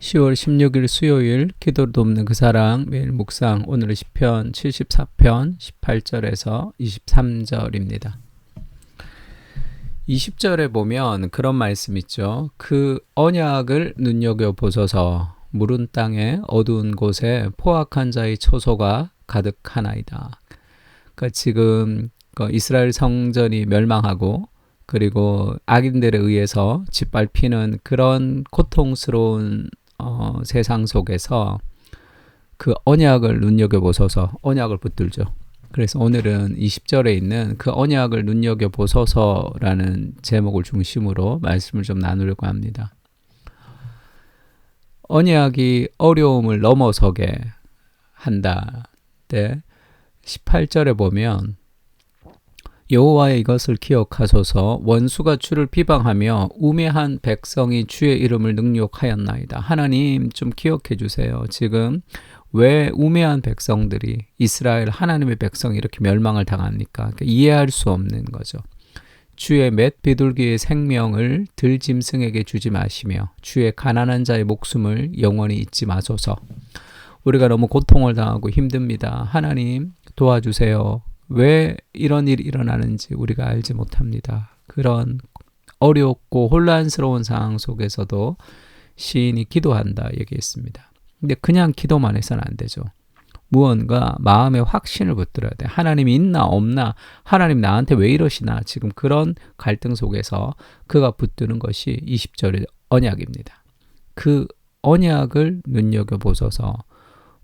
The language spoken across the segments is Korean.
10월 16일 수요일 기도를 돕는 그 사랑 매일 묵상 오늘은 시편 74편 18절에서 23절입니다. 20절에 보면 그런 말씀 있죠. 그 언약을 눈여겨보소서 무른 땅에 어두운 곳에 포악한 자의 처소가 가득하나이다. 그러니까 지금 이스라엘 성전이 멸망하고 그리고 악인들에 의해서 짓밟히는 그런 고통스러운 세상 속에서 그 언약을 눈여겨보소서, 언약을 붙들죠. 그래서 오늘은 20절에 있는 그 언약을 눈여겨보소서라는 제목을 중심으로 말씀을 좀 나누려고 합니다. 언약이 어려움을 넘어서게 한다. 때 18절에 보면 여호와의 이것을 기억하소서 원수가 주를 비방하며 우매한 백성이 주의 이름을 능욕하였나이다. 하나님 좀 기억해 주세요. 지금 왜 우매한 백성들이 이스라엘 하나님의 백성이 이렇게 멸망을 당합니까? 이해할 수 없는 거죠. 주의 맷 비둘기의 생명을 들짐승에게 주지 마시며 주의 가난한 자의 목숨을 영원히 잊지 마소서. 우리가 너무 고통을 당하고 힘듭니다. 하나님 도와주세요. 왜 이런 일이 일어나는지 우리가 알지 못합니다. 그런 어렵고 혼란스러운 상황 속에서도 시인이 기도한다 얘기했습니다. 근데 그냥 기도만 해서는 안 되죠. 무언가 마음의 확신을 붙들어야 돼. 하나님이 있나 없나, 하나님 나한테 왜 이러시나, 지금 그런 갈등 속에서 그가 붙드는 것이 20절의 언약입니다. 그 언약을 눈여겨보소서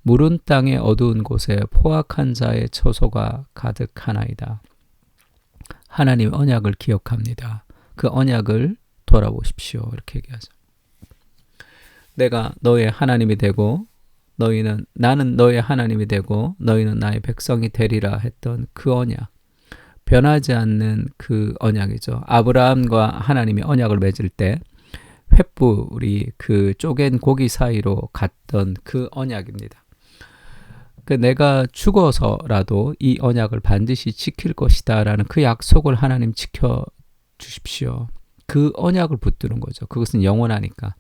무른 땅의 어두운 곳에 포악한 자의 처소가 가득하나이다. 하나님 언약을 기억합니다. 그 언약을 돌아보십시오. 이렇게 얘기하죠. 내가 너의 하나님이 되고 나는 너의 하나님이 되고 너희는 나의 백성이 되리라 했던 그 언약. 변하지 않는 그 언약이죠. 아브라함과 하나님이 언약을 맺을 때 횃불이 그 쪼갠 고기 사이로 갔던 그 언약입니다. 내가 죽어서라도 이 언약을 반드시 지킬 것이다 라는 그 약속을 하나님 지켜주십시오. 그 언약을 붙드는 거죠. 그것은 영원하니까.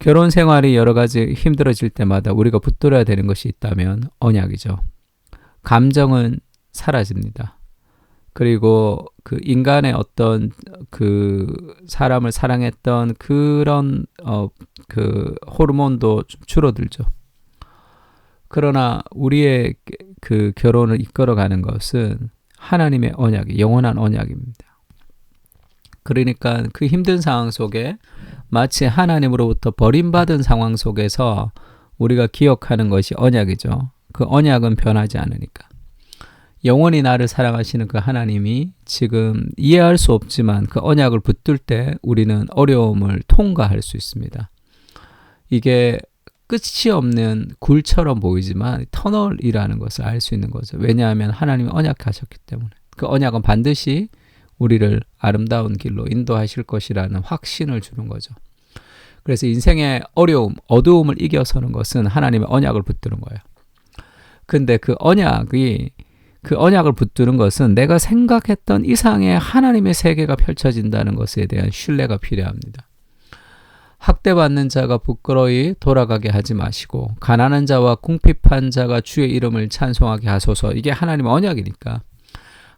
결혼 생활이 여러 가지 힘들어질 때마다 우리가 붙들어야 되는 것이 있다면 언약이죠. 감정은 사라집니다. 그리고 그 인간의 어떤 그 사람을 사랑했던 그런 그 호르몬도 좀 줄어들죠. 그러나 우리의 그 결혼을 이끌어가는 것은 하나님의 언약이 영원한 언약입니다. 그러니까 그 힘든 상황 속에 마치 하나님으로부터 버림받은 상황 속에서 우리가 기억하는 것이 언약이죠. 그 언약은 변하지 않으니까. 영원히 나를 사랑하시는 그 하나님이 지금 이해할 수 없지만 그 언약을 붙들 때 우리는 어려움을 통과할 수 있습니다. 이게 끝이 없는 굴처럼 보이지만 터널이라는 것을 알 수 있는 거죠. 왜냐하면 하나님이 언약하셨기 때문에. 그 언약은 반드시 우리를 아름다운 길로 인도하실 것이라는 확신을 주는 거죠. 그래서 인생의 어려움, 어두움을 이겨서는 것은 하나님의 언약을 붙드는 거예요. 근데 그 언약을 붙드는 것은 내가 생각했던 이상의 하나님의 세계가 펼쳐진다는 것에 대한 신뢰가 필요합니다. 학대받는 자가 부끄러이 돌아가게 하지 마시고 가난한 자와 궁핍한 자가 주의 이름을 찬송하게 하소서. 이게 하나님의 언약이니까.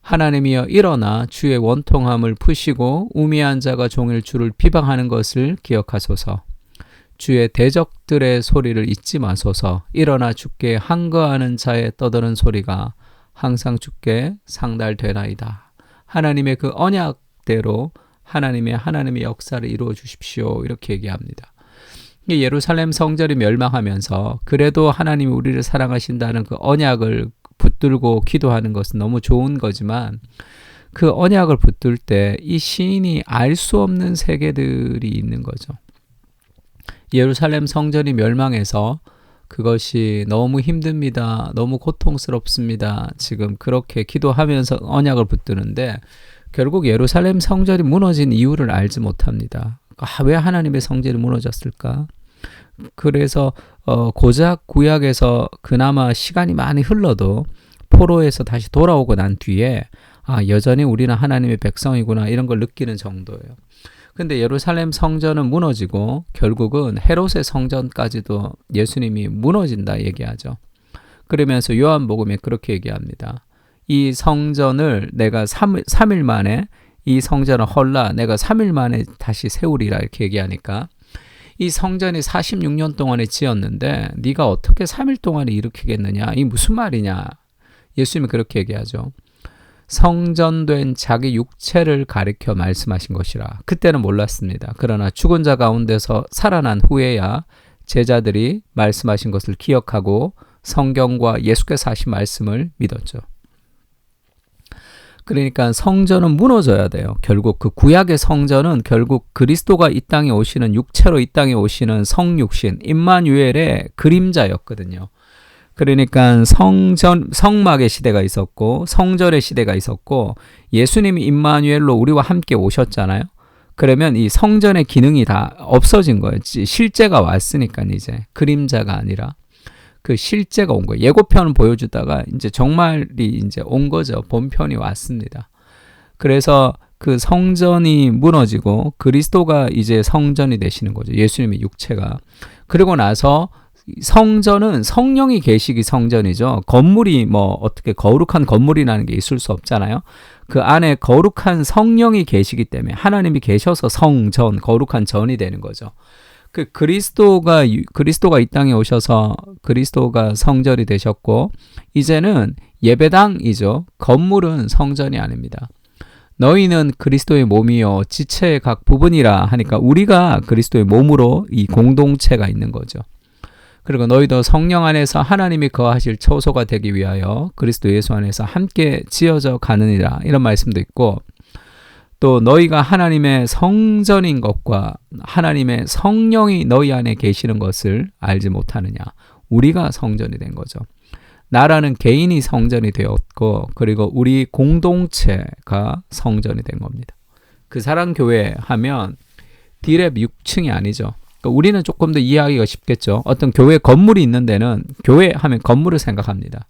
하나님이여 일어나 주의 원통함을 푸시고 우매한 자가 종일 주를 비방하는 것을 기억하소서. 주의 대적들의 소리를 잊지 마소서. 일어나 주께 항거하는 자의 떠드는 소리가 항상 주께 상달되나이다. 하나님의 그 언약대로 하나님의 역사를 이루어 주십시오. 이렇게 얘기합니다. 예루살렘 성전이 멸망하면서 그래도 하나님이 우리를 사랑하신다는 그 언약을 붙들고 기도하는 것은 너무 좋은 거지만 그 언약을 붙들 때 이 시인이 알 수 없는 세계들이 있는 거죠. 예루살렘 성전이 멸망해서 그것이 너무 힘듭니다. 너무 고통스럽습니다. 지금 그렇게 기도하면서 언약을 붙드는데 결국 예루살렘 성전이 무너진 이유를 알지 못합니다. 왜 하나님의 성전이 무너졌을까? 그래서 고작 구약에서 그나마 시간이 많이 흘러도 포로에서 다시 돌아오고 난 뒤에 여전히 우리는 하나님의 백성이구나 이런 걸 느끼는 정도예요. 근데 예루살렘 성전은 무너지고 결국은 헤롯의 성전까지도 예수님이 무너진다 얘기하죠. 그러면서 요한복음에 그렇게 얘기합니다. 이 성전을 내가 3일 만에 이 성전을 헐라 내가 3일 만에 다시 세우리라 이렇게 얘기하니까 이 성전이 46년 동안에 지었는데 네가 어떻게 3일 동안에 일으키겠느냐? 이 무슨 말이냐? 예수님이 그렇게 얘기하죠. 성전된 자기 육체를 가리켜 말씀하신 것이라. 그때는 몰랐습니다. 그러나 죽은 자 가운데서 살아난 후에야 제자들이 말씀하신 것을 기억하고 성경과 예수께서 하신 말씀을 믿었죠. 그러니까 성전은 무너져야 돼요. 결국 그 구약의 성전은 결국 그리스도가 이 땅에 오시는 육체로 이 땅에 오시는 성육신 임마누엘의 그림자였거든요. 그러니까 성막의 시대가 있었고 성전의 시대가 있었고 예수님이 임마누엘로 우리와 함께 오셨잖아요. 그러면 이 성전의 기능이 다 없어진 거예요. 실제가 왔으니까 이제 그림자가 아니라 그 실제가 온 거예요. 예고편을 보여주다가 이제 정말이 이제 온 거죠. 본편이 왔습니다. 그래서 그 성전이 무너지고 그리스도가 이제 성전이 되시는 거죠. 예수님의 육체가. 그리고 나서 성전은 성령이 계시기 성전이죠. 건물이 뭐 어떻게 거룩한 건물이라는 게 있을 수 없잖아요. 그 안에 거룩한 성령이 계시기 때문에 하나님이 계셔서 성전, 거룩한 전이 되는 거죠. 그 그리스도가 이 땅에 오셔서 그리스도가 성전이 되셨고 이제는 예배당이죠. 건물은 성전이 아닙니다. 너희는 그리스도의 몸이요 지체의 각 부분이라 하니까 우리가 그리스도의 몸으로 이 공동체가 있는 거죠. 그리고 너희도 성령 안에서 하나님이 거하실 처소가 되기 위하여 그리스도 예수 안에서 함께 지어져 가느니라 이런 말씀도 있고 또 너희가 하나님의 성전인 것과 하나님의 성령이 너희 안에 계시는 것을 알지 못하느냐. 우리가 성전이 된 거죠. 나라는 개인이 성전이 되었고 그리고 우리 공동체가 성전이 된 겁니다. 그 사랑교회 하면 디랩 6층이 아니죠. 그러니까 우리는 조금 더 이해하기가 쉽겠죠. 어떤 교회 건물이 있는 데는 교회 하면 건물을 생각합니다.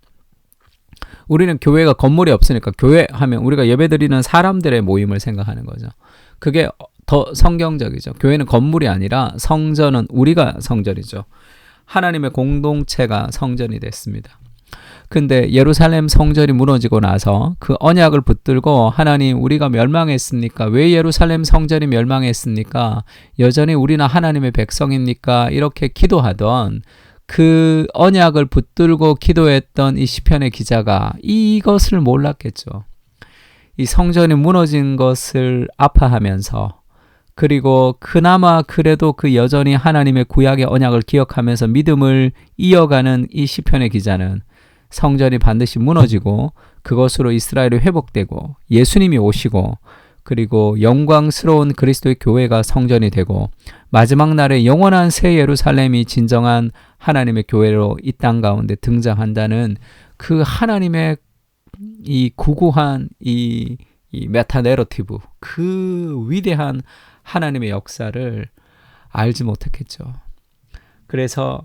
우리는 교회가 건물이 없으니까 교회 하면 우리가 예배드리는 사람들의 모임을 생각하는 거죠. 그게 더 성경적이죠. 교회는 건물이 아니라 성전은 우리가 성전이죠. 하나님의 공동체가 성전이 됐습니다. 근데 예루살렘 성전이 무너지고 나서 그 언약을 붙들고 하나님 우리가 멸망했습니까? 왜 예루살렘 성전이 멸망했습니까? 여전히 우리는 하나님의 백성입니까? 이렇게 기도하던 그 언약을 붙들고 기도했던 이 시편의 기자가 이것을 몰랐겠죠. 이 성전이 무너진 것을 아파하면서 그리고 그나마 그래도 그 여전히 하나님의 구약의 언약을 기억하면서 믿음을 이어가는 이 시편의 기자는 성전이 반드시 무너지고 그것으로 이스라엘이 회복되고 예수님이 오시고 그리고 영광스러운 그리스도의 교회가 성전이 되고 마지막 날에 영원한 새 예루살렘이 진정한 하나님의 교회로 이 땅 가운데 등장한다는 그 하나님의 이 구구한 이 메타 내러티브 그 위대한 하나님의 역사를 알지 못했겠죠. 그래서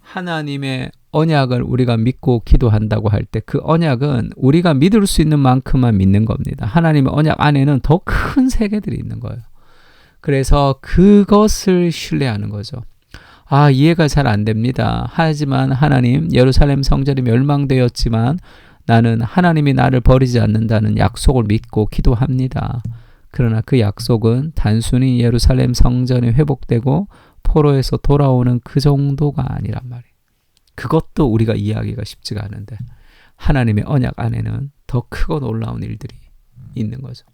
하나님의 언약을 우리가 믿고 기도한다고 할 때 그 언약은 우리가 믿을 수 있는 만큼만 믿는 겁니다. 하나님의 언약 안에는 더 큰 세계들이 있는 거예요. 그래서 그것을 신뢰하는 거죠. 이해가 잘 안 됩니다. 하지만 하나님 예루살렘 성전이 멸망되었지만 나는 하나님이 나를 버리지 않는다는 약속을 믿고 기도합니다. 그러나 그 약속은 단순히 예루살렘 성전이 회복되고 포로에서 돌아오는 그 정도가 아니란 말이에요. 그것도 우리가 이해하기가 쉽지가 않은데 하나님의 언약 안에는 더 크고 놀라운 일들이 있는 거죠.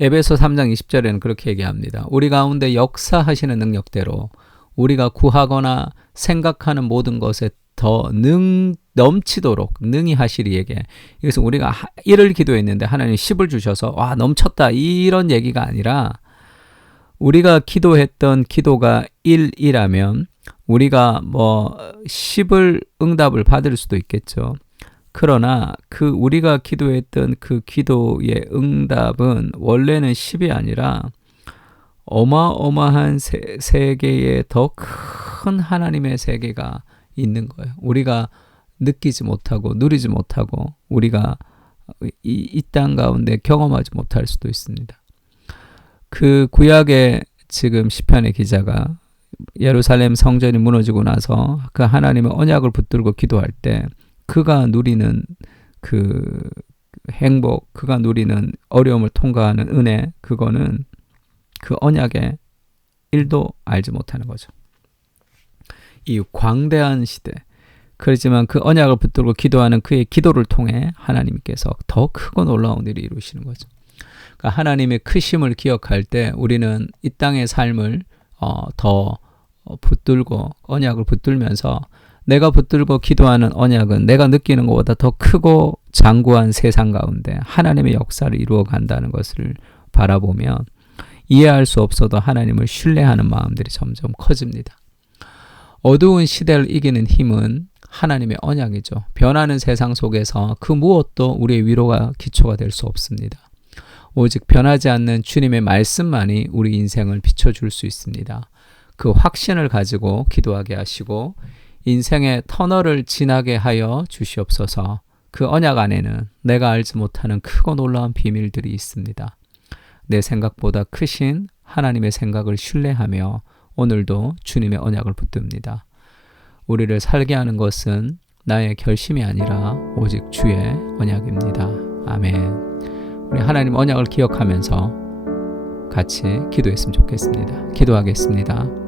에베소 3장 20절에는 그렇게 얘기합니다. 우리 가운데 역사하시는 능력대로 우리가 구하거나 생각하는 모든 것에 더 넘치도록 능히 하시리에게. 이것은 우리가 1을 기도했는데 하나님 10을 주셔서 넘쳤다 이런 얘기가 아니라 우리가 기도했던 기도가 1이라면 우리가 10을 응답을 받을 수도 있겠죠. 그러나 그 우리가 기도했던 그 기도의 응답은 원래는 10이 아니라 어마어마한 세계에 더 큰 하나님의 세계가 있는 거예요. 우리가 느끼지 못하고 누리지 못하고 우리가 이 땅 가운데 경험하지 못할 수도 있습니다. 그 구약의 지금 시편의 기자가 예루살렘 성전이 무너지고 나서 그 하나님의 언약을 붙들고 기도할 때 그가 누리는 그 행복, 그가 누리는 어려움을 통과하는 은혜, 그거는 그 언약에 1도 알지 못하는 거죠. 이 광대한 시대, 그렇지만 그 언약을 붙들고 기도하는 그의 기도를 통해 하나님께서 더 크고 놀라운 일을 이루시는 거죠. 그러니까 하나님의 크심을 기억할 때 우리는 이 땅의 삶을 더 붙들고 언약을 붙들면서 내가 붙들고 기도하는 언약은 내가 느끼는 것보다 더 크고 장구한 세상 가운데 하나님의 역사를 이루어 간다는 것을 바라보면 이해할 수 없어도 하나님을 신뢰하는 마음들이 점점 커집니다. 어두운 시대를 이기는 힘은 하나님의 언약이죠. 변하는 세상 속에서 그 무엇도 우리의 위로가 기초가 될 수 없습니다. 오직 변하지 않는 주님의 말씀만이 우리 인생을 비춰줄 수 있습니다. 그 확신을 가지고 기도하게 하시고 인생의 터널을 지나게 하여 주시옵소서. 그 언약 안에는 내가 알지 못하는 크고 놀라운 비밀들이 있습니다. 내 생각보다 크신 하나님의 생각을 신뢰하며 오늘도 주님의 언약을 붙듭니다. 우리를 살게 하는 것은 나의 결심이 아니라 오직 주의 언약입니다. 아멘. 우리 하나님 언약을 기억하면서 같이 기도했으면 좋겠습니다. 기도하겠습니다.